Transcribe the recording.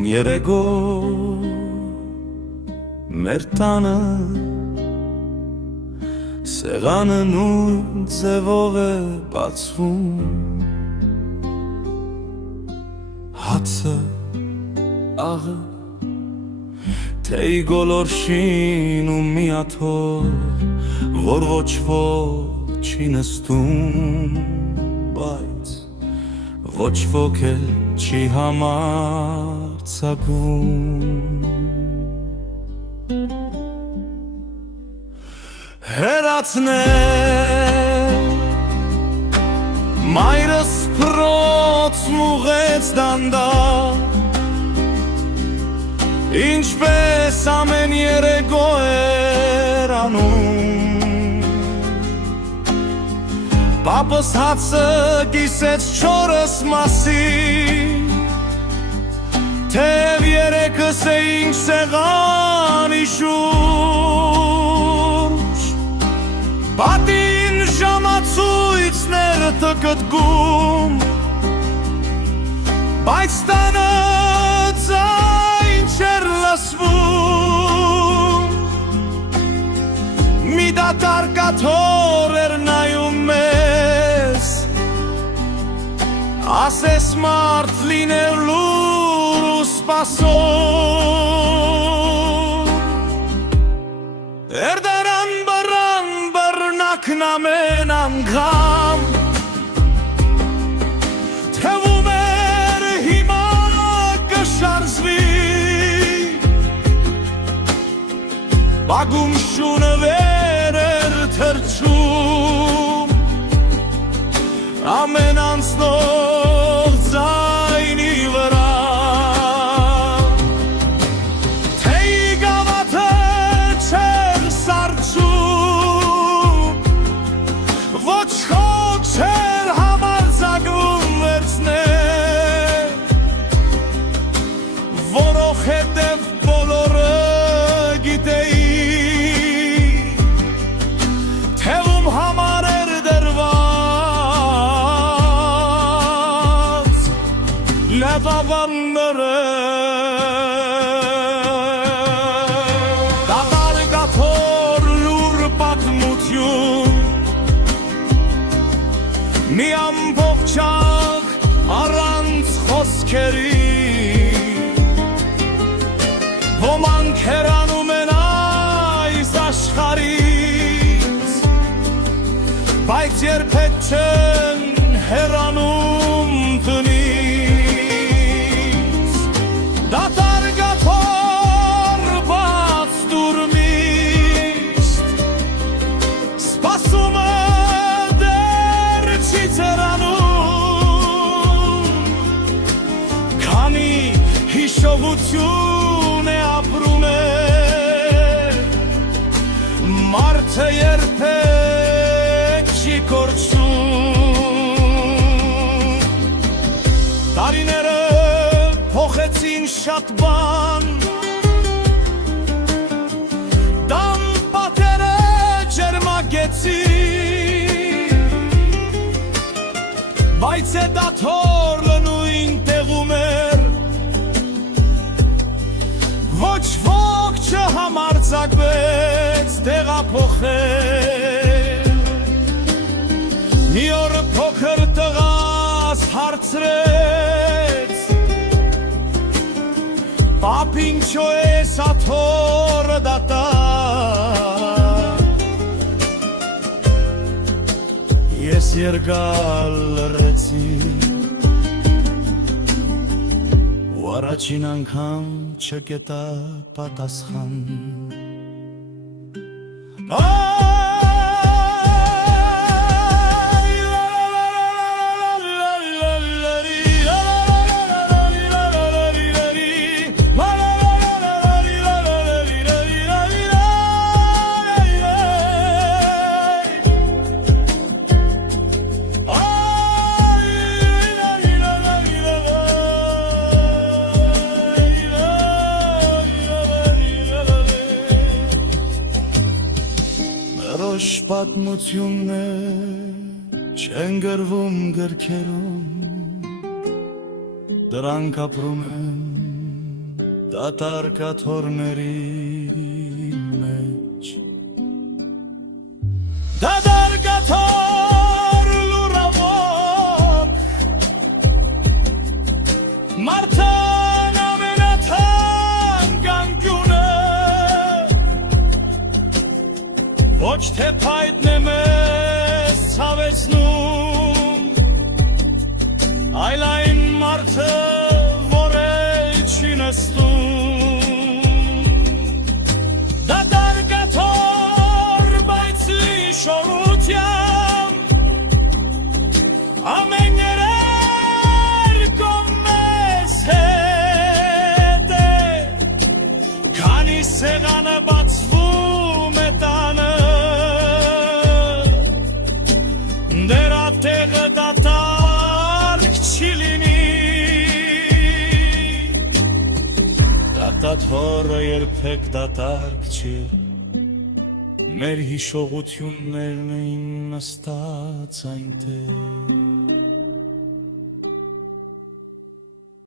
են երեգո մեր տանը սեղանը նույն ձևով է բացվում հացը աղը թեյ գոլորշին ու միաթոր որ ոչ ոք չի նստում բայց ոչ ոք էլ չի համարձակում հերացնել մայրս փռոց մուղեց դանդաղ ինչպես ամեն երեկո էր անում պապս հացը կիսեց չորս մասին թեև երեքս էինք սեղանի շուրջ պատին ժամացույցներ տկտկում բայց տանը ձայն չէր լսվում մի դատարկ աթոռ էր նայում մեզ ասես մարդ լիներ լուր ու սպասում Երդարան բռան բռնակն ամեն անգամ թվում էր հիմա կշարժվի բագում շունը վեր էր թրջում ամեն անցնող ձայնի վրա թեյ գավաթը չէր սառչում ոչ ոք չէր համարձակվում վերցնել որովհետև բոլորը գիտեին թեվում համար էր դրված լավավանները դատարկ աթոռ լուր պատմություն մի ամբողջակ առանց խոսքերի ոմանք հեռանում են այս աշխարհից բայց երբեք չեն հեռանում տնից դատարկ աթոռ բաց դուռ միշտ սպասումը դեռ չի ցերանում քանի հիշողություն է ապրում է մարդը երբեք չի կորչում տարիները փոխեցին շատ բան դամ պատերը ջերմագեցին բայց այդ աթոռը նույն տեղում էր ոչ ոք չհամարձակվեց տեղափոխել մի օր փոքր տղաս հարցրեց պապ ինչո ես աթոռը դատարկ ես երկար լռեցի ու առաջին անգամ չգետա պատասխան պատմություններ չեն գրվում գրքերում դրանք ապրում են դատարկաթորների մեջ դատարկաթոր լուրավոր մարդան ամենաթանկանկյունը ոչ թե փայտն է մեզ ցավեցնում այլ այն մարդը որ էլ չի նստում դատարկաթոր բայց շորությամբ ամեն երերկում մեզ հետ է քանի սեղանը բացվում է տանը դրա տեղը դատարկ չի լինի դատաթորը երբեք դատարկ չի մեր հիշողություններն էին նստած այնտեղ